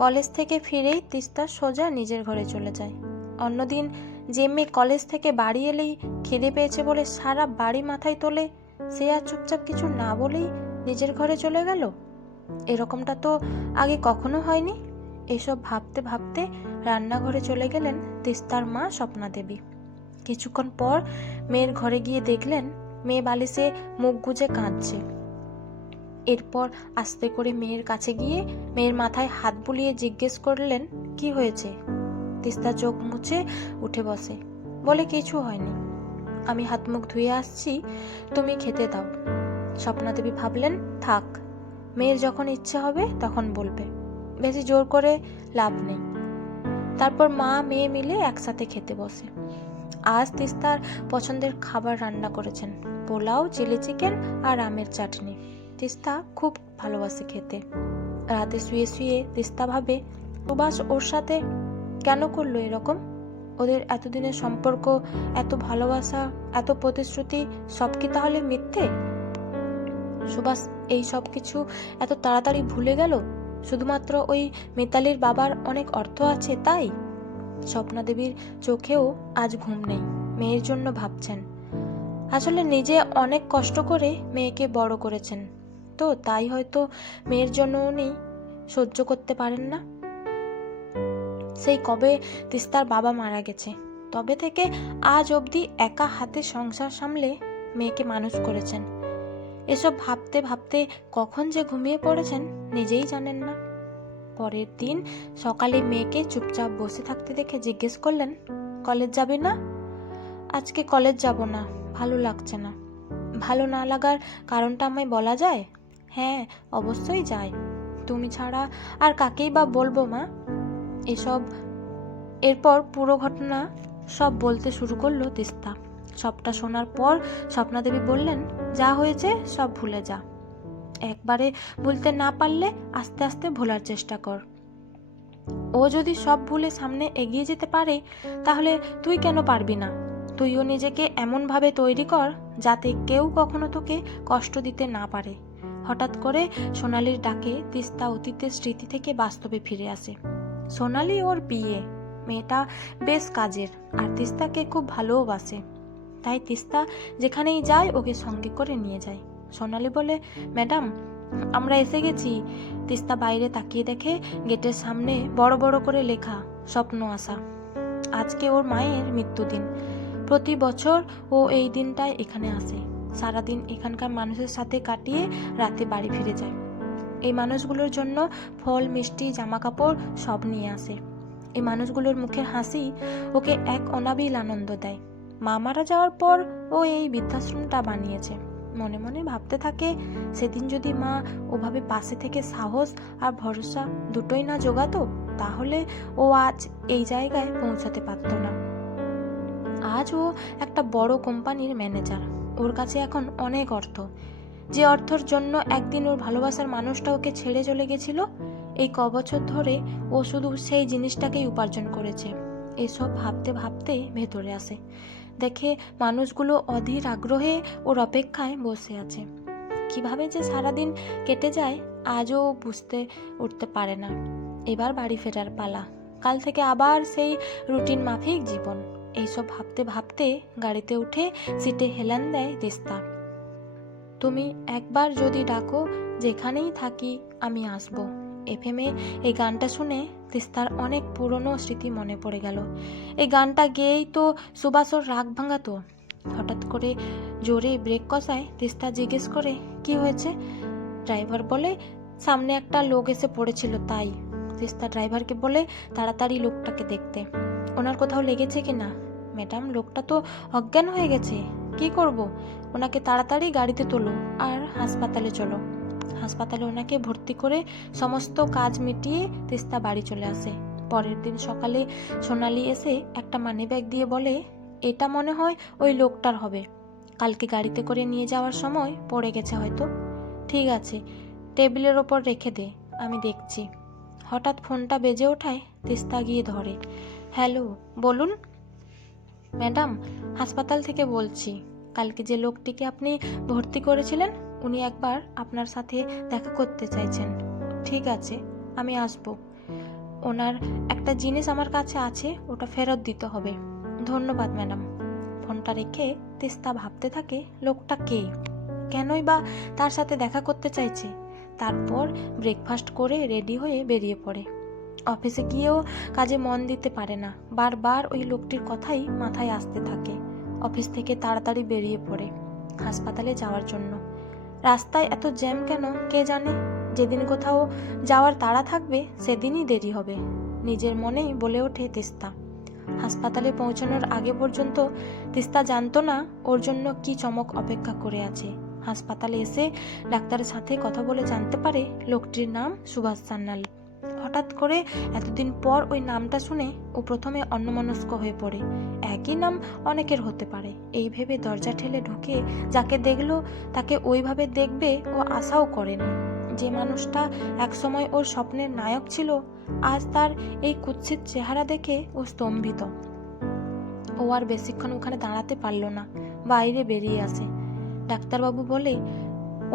College থেকে ফিরেই তিস্তা সোজা নিজের ঘরে চলে যায়। অন্যদিন যে মেয়ে কলেজ থেকে বাড়ি এলেই খিদে পেয়েছে বলে সারা বাড়ি মাথায় তোলে, সে আর চুপচাপ কিছু না বলেই নিজের ঘরে চলে গেল। এরকমটা তো আগে কখনো হয়নি। এসব ভাবতে ভাবতে রান্নাঘরে চলে গেলেন তিস্তার মা স্বপ্না দেবী। কিছুক্ষণ পর মেয়ের ঘরে গিয়ে দেখলেন মেয়ে বালিশে মুখ গুজে কাঁদছে। এরপর আস্তে করে মেয়ের কাছে গিয়ে মেয়ের মাথায় হাত বুলিয়ে জিজ্ঞেস করলেন, কি হয়েছে? তিস্তা চোখ মুছে উঠে বসে, বলে, কিছু হয়নি, আমি হাত মুখ ধুয়ে আসছি, তুমি খেতে দাও। স্বপ্না দেবী ভাবলেন, থাক, মেয়ের যখন ইচ্ছে হবে তখন বলবে, বেশি জোর করে লাভ নেই। তারপর মা মেয়ে মিলে একসাথে খেতে বসে। আজ তিস্তার পছন্দের খাবার রান্না করেছেন, পোলাও, চিলি চিকেন আর আমের চাটনি। তিস্তা খুব ভালোবাসে খেতে। রাতে শুয়ে শুয়ে তিস্তা ভাবে, সুবাস ওর সাথে কেন করলো এরকম? ওদের এতদিনের সম্পর্ক, এত ভালোবাসা, এত প্রতিশ্রুতি, সব কি তাহলে মিথ্যে? সুবাস এই সব কিছু এত তাড়াতাড়ি ভুলে গেল শুধুমাত্র ওই মিতালির বাবার অনেক অর্থ আছে তাই? স্বপ্না দেবীর চোখেও আজ ঘুম নেই। মেয়ের জন্য ভাবছেন। আসলে নিজে অনেক কষ্ট করে মেয়েকে বড় করেছেন, তো তাই হয়তো মেয়ের জন্য উনি সহ্য করতে পারেন না। সেই কবে তিস্তার বাবা মারা গেছে, তবে থেকে আজ অবধি একা হাতে সংসার সামলে মেয়েকে মানুষ করেছেন। এসব ভাবতে ভাবতে কখন যে ঘুমিয়ে পড়েছেন নিজেই জানেন না। পরের দিন সকালে মেয়েকে চুপচাপ বসে থাকতে দেখে জিজ্ঞেস করলেন, কলেজ যাবি না? আজকে কলেজ যাব না, ভালো লাগছে না। ভালো না লাগার কারণটা আমায় বলা যায়? হ্যাঁ, অবশ্যই যায়, তুমি ছাড়া আর কাকেই বা বলবো মা। এরপর পুরো ঘটনা সব বলতে শুরু করলো তিস্তা। সবটা শোনার পর স্বপ্না দেবী বললেন, যা হয়েছে সব ভুলে যা। একবারে ভুলতে না পারলে আস্তে আস্তে ভোলার চেষ্টা কর। ও যদি সব ভুলে সামনে এগিয়ে যেতে পারে, তাহলে তুই কেন পারবি না? তুইও নিজেকে এমনভাবে তৈরি কর যাতে কেউ কখনো তোকে কষ্ট দিতে না পারে। হঠাৎ করে সোনালির ডাকে তিস্তা অতীতের স্মৃতি থেকে বাস্তবে ফিরে আসে। সোনালি ওর বিয়ে, মেয়েটা বেশ কাজের, আর তিস্তাকে খুব ভালোবাসে। তাই তিস্তা যেখানেই যায় ওকে সঙ্গে করে নিয়ে যায়। সোনালি বলে, ম্যাডাম, আমরা এসে গেছি। তিস্তা বাইরে তাকিয়ে দেখে গেটের সামনে বড় বড় করে লেখা, স্বপ্ন আসা। আজকে ওর মায়ের মৃত্যুদিন। প্রতি বছর ও এই দিনটায় এখানে আসে। সারাদিন এখানকার মানুষের সাথে কাটিয়ে রাতে বাড়ি ফিরে যায়। এই মানুষগুলোর জন্য ফল, মিষ্টি, জামা কাপড় সব নিয়ে আসে। এই মানুষগুলোর মুখের হাসি ওকে এক অনাবিল আনন্দ দেয়। মা মারা যাওয়ার পর ও এই বৃদ্ধাশ্রমটা বানিয়েছে। মনে মনে ভাবতে থাকে, সেদিন যদি মা ওভাবে পাশে থেকে সাহস আর ভরসা দুটোই না জোগাতো, তাহলে ও আজ এই জায়গায় পৌঁছাতে পারত না। আজ ও একটা বড় কোম্পানির ম্যানেজার। ওর কাছে এখন অনেক অর্থ। যে অর্থর জন্য একদিন ওর ভালোবাসার মানুষটা ওকে ছেড়ে চলে গেছিল, এই কবছর ধরে ও শুধু সেই জিনিসটাকেই উপার্জন করেছে। এসব ভাবতে ভাবতে ভেতরে আসে, দেখে মানুষগুলো অধীর আগ্রহে ওর অপেক্ষায় বসে আছে। কিভাবে যে সারাদিন কেটে যায় আজও বুঝতে উঠতে পারে না। এবার বাড়ি ফেরার পালা। কাল থেকে আবার সেই রুটিন মাফিক জীবন। এইসব ভাবতে ভাবতে গাড়িতে উঠে সিটে হেলান দেয় তিস্তা। তুমি একবার যদি ডাকো, যেখানেই থাকি আমি আসবো। এফএমে এই গানটা শুনে তিস্তার অনেক পুরনো স্মৃতি মনে পড়ে গেল। এই গানটা গেয়েই তো সুবাস ওর রাগ ভাঙাতো। হঠাৎ করে জোরে ব্রেক কষায় তিস্তা জিজ্ঞেস করে, কি হয়েছে? ড্রাইভার বলে, সামনে একটা লোক এসে পড়েছিল তাই। তিস্তা ড্রাইভারকে বলে তাড়াতাড়ি লোকটাকে দেখতে। ওনার কোথাও লেগেছে কিনা? ম্যাডাম, লোকটা তো অজ্ঞান হয়ে গেছে, কি করব? ওনাকে তাড়াতাড়ি গাড়িতে তোলো আর হাসপাতালে চলো। হাসপাতালে ওনাকে ভর্তি করে সমস্ত কাজ মিটিয়ে তিস্তা বাড়ি চলে আসে। পরের দিন সকালে সোনালি এসে একটা মানি ব্যাগ দিয়ে বলে, এটা মনে হয় ওই লোকটার হবে, কালকে গাড়িতে করে নিয়ে যাওয়ার সময় পড়ে গেছে হয়তো। ঠিক আছে, টেবিলের ওপর রেখে দে, আমি দেখছি। হঠাৎ ফোনটা বেজে ওঠায় তিস্তা গিয়ে ধরে। হ্যালো, বলুন। ম্যাডাম, হাসপাতাল থেকে বলছি। কালকে যে লোকটিকে আপনি ভর্তি করেছিলেন, উনি একবার আপনার সাথে দেখা করতে চাইছেন। ঠিক আছে, আমি আসব। ওনার একটা জিনিস আমার কাছে আছে, ওটা ফেরত দিতে হবে। ধন্যবাদ ম্যাডাম। ফোনটা রেখে তিস্তা ভাবতে থাকে লোকটা কে, কেনই বা তার সাথে দেখা করতে চাইছে। তারপর ব্রেকফাস্ট করে রেডি হয়ে বেরিয়ে পড়ে। অফিসে গিয়েও কাজে মন দিতে পারে না, বারবার ওই লোকটির কথাই মাথায় আসতে থাকে। অফিস থেকে তাড়াতাড়ি বেরিয়ে পড়ে হাসপাতালে যাওয়ার জন্য। রাস্তায় এত জ্যাম কেন কে জানে। যেদিন কোথাও যাওয়ার তাড়া থাকবে সেদিনই দেরি হবে, নিজের মনেই বলে ওঠে তিস্তা। হাসপাতালে পৌঁছানোর আগে পর্যন্ত তিস্তা জানতো না ওর জন্য কি চমক অপেক্ষা করে আছে। হাসপাতালে এসে ডাক্তারের সাথে কথা বলে জানতে পারে লোকটির নাম সুভাষ সান্যাল। হঠাৎ করে এতদিন পর ওই নামটা শুনে ও প্রথমে অন্যমনস্ক হয়ে পড়ে। একই নাম অনেকের হতে পারে, এই ভেবে দরজা ঠেলে ঢুকে যাকে দেখলো তাকে ওইভাবে দেখবে ও আশাও করেনি। যে মানুষটা একসময় ওর স্বপ্নের নায়ক ছিল, আজ তার এই কুৎসিত চেহারা দেখে ও স্তম্ভিত। ও আর বেশিক্ষণ ওখানে দাঁড়াতে পারল না, বাইরে বেরিয়ে আসে। ডাক্তারবাবু বলে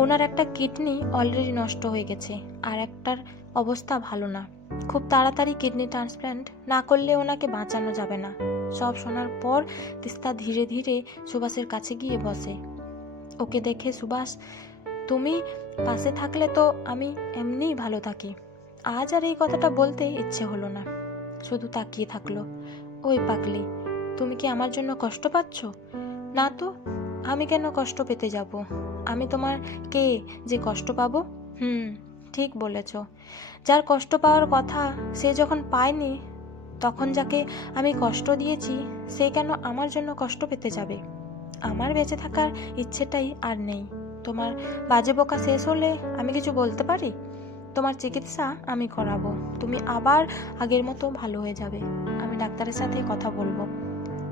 ওনার একটা কিডনি অলরেডি নষ্ট হয়ে গেছে, আর একটার অবস্থা ভালো না। খুব তাড়াতাড়ি কিডনি ট্রান্সপ্ল্যান্ট না করলে ওনাকে বাঁচানো যাবে না। সব শোনার পর তিস্তা ধীরে ধীরে সুভাষের কাছে গিয়ে বসে। ওকে দেখে সুভাষ, তুমি পাশে থাকলে তো আমি এমনিই ভালো থাকি। আজ আর এই কথাটা বলতে ইচ্ছে হলো না, শুধু তাকিয়ে থাকলো। ওই পাগলি, তুমি কি আমার জন্য কষ্ট পাচ্ছ? না তো, আমি কেন কষ্ট পেতে যাব? আমি তোমার কে যে কষ্ট পাবো? ঠিক বলেছ। যার কষ্ট পাওয়ার কথা সে যখন পায়নি, তখন যাকে আমি কষ্ট দিয়েছি সে কেন আমার জন্য কষ্ট পেতে যাবে? আমার বেঁচে থাকার ইচ্ছেটাই আর নেই। তোমার বাজে বকা শেষ হলে আমি কিছু বলতে পারি? তোমার চিকিৎসা আমি করাবো, তুমি আবার আগের মতো ভালো হয়ে যাবে। আমি ডাক্তারের সাথে কথা বলবো।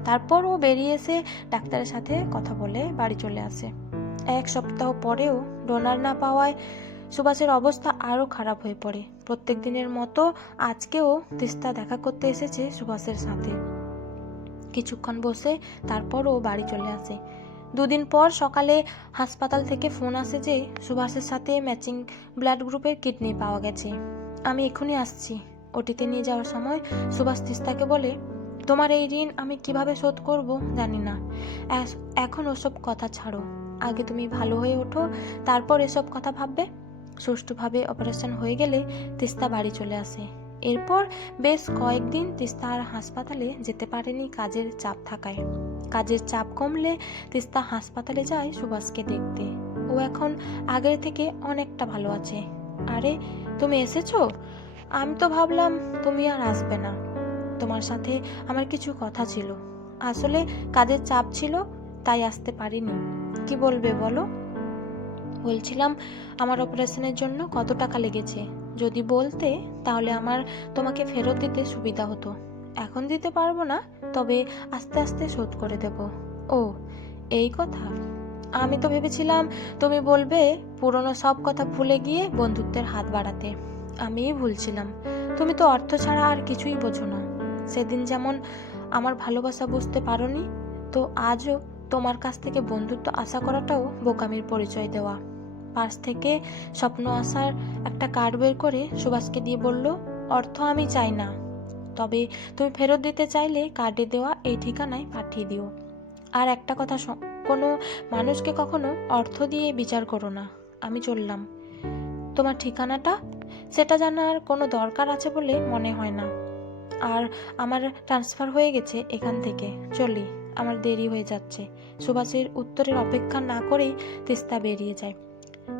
তারপর ও বেরিয়ে এসে ডাক্তারের সাথে কথা বলে বাড়ি চলে আসে। 1 সপ্তাহ পরেও ডোনার না পাওয়ায় সুভাষের অবস্থা আরও খারাপ হয়ে পড়ে। প্রত্যেক দিনের মতো আজকেও তিস্তা দেখা করতে এসেছে সুভাষের সাথে। কিছুক্ষণ বসে তারপর ও বাড়ি চলে আসে। 2 দিন পর সকালে হাসপাতাল থেকে ফোন আসে যে সুভাষের সাথে ম্যাচিং ব্লাড গ্রুপের কিডনি পাওয়া গেছে। আমি এখনই আসছি। ওটিতে নিয়ে যাওয়ার সময় সুভাষ তিস্তাকে বলে, তোমার এই ঋণ আমি কিভাবে শোধ করব জানি না, এখন ওসব কথা ছাড়ো। আগে তুমি ভালো হয়ে ওঠো, তারপর এসব কথা ভাববে। সুষ্ঠুভাবে অপারেশন হয়ে গেলে তিস্তা বাড়ি চলে আসে। এরপর বেশ কয়েকদিন তিস্তা আর হাসপাতালে যেতে পারেনি কাজের চাপ থাকায়। কাজের চাপ কমলে তিস্তা হাসপাতালে যায় সুভাষকে দেখতে। ও এখন আগের থেকে অনেকটা ভালো আছে। আরে, তুমি এসেছো? আমি তো ভাবলাম তুমি আর আসবে না। তোমার সাথে আমার কিছু কথা ছিল। আসলে কাজের চাপ ছিল, তাই আসতে পারিনি। কি বলবে বলো? বলছিলাম, আমার অপারেশনের জন্য কত টাকা লেগেছে যদি বলতে, তাহলে আমার তোমাকে ফেরত দিতে সুবিধা হতো। এখন দিতে পারবো না, তবে আস্তে আস্তে শোধ করে দেব। ও, এই কথা। আমি তো ভেবেছিলাম তুমি বলবে পুরনো সব কথা ভুলে গিয়ে বন্ধুত্বের হাত বাড়াতে। আমিই ভুলছিলাম। তুমি তো অর্থ ছাড়া আর কিছুই বোঝো না। সেদিন যেমন আমার ভালোবাসা বুঝতে পারোনি, তো আজও তোমার কাছ থেকে বন্ধুত্ব আশা করাটাও বোকামির পরিচয় দেওয়া। পার্স থেকে স্বপ্ন আসার একটা কার্ড বের করে সুভাষকে দিয়ে বলল, অর্থ আমি চাই না, তবে তুমি ফেরত দিতে চাইলে কার্ডে দেওয়া এই ঠিকানায় পাঠিয়ে দিও। আর একটা কথা, কোনো মানুষকে কখনো অর্থ দিয়ে বিচার করো না। আমি চললাম। তোমার ঠিকানাটা? সেটা জানার কোনো দরকার আছে বলে মনে হয় না। আর আমার ট্রান্সফার হয়ে গেছে এখান থেকে, চলি, আমার দেরি হয়ে যাচ্ছে। সুভাষের উত্তরের অপেক্ষা না করেই তিস্তা বেরিয়ে যায়।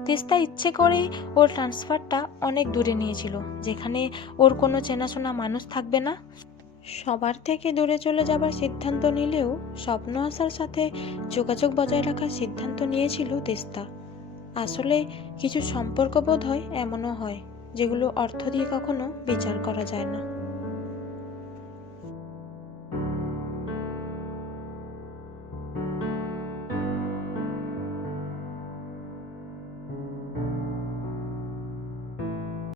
তিস্তা ইচ্ছে করেই ওর ট্রান্সফারটা অনেক দূরে নিয়েছিল, যেখানে ওর কোনো চেনাশোনা মানুষ থাকবে না। সবার থেকে দূরে চলে যাবার সিদ্ধান্ত নিলেও স্বপ্ন আসার সাথে যোগাযোগ বজায় রাখার সিদ্ধান্ত নিয়েছিল তিস্তা। আসলে কিছু সম্পর্ক বোধ হয় এমনও হয়, যেগুলো অর্থ দিয়ে কখনো বিচার করা যায় না।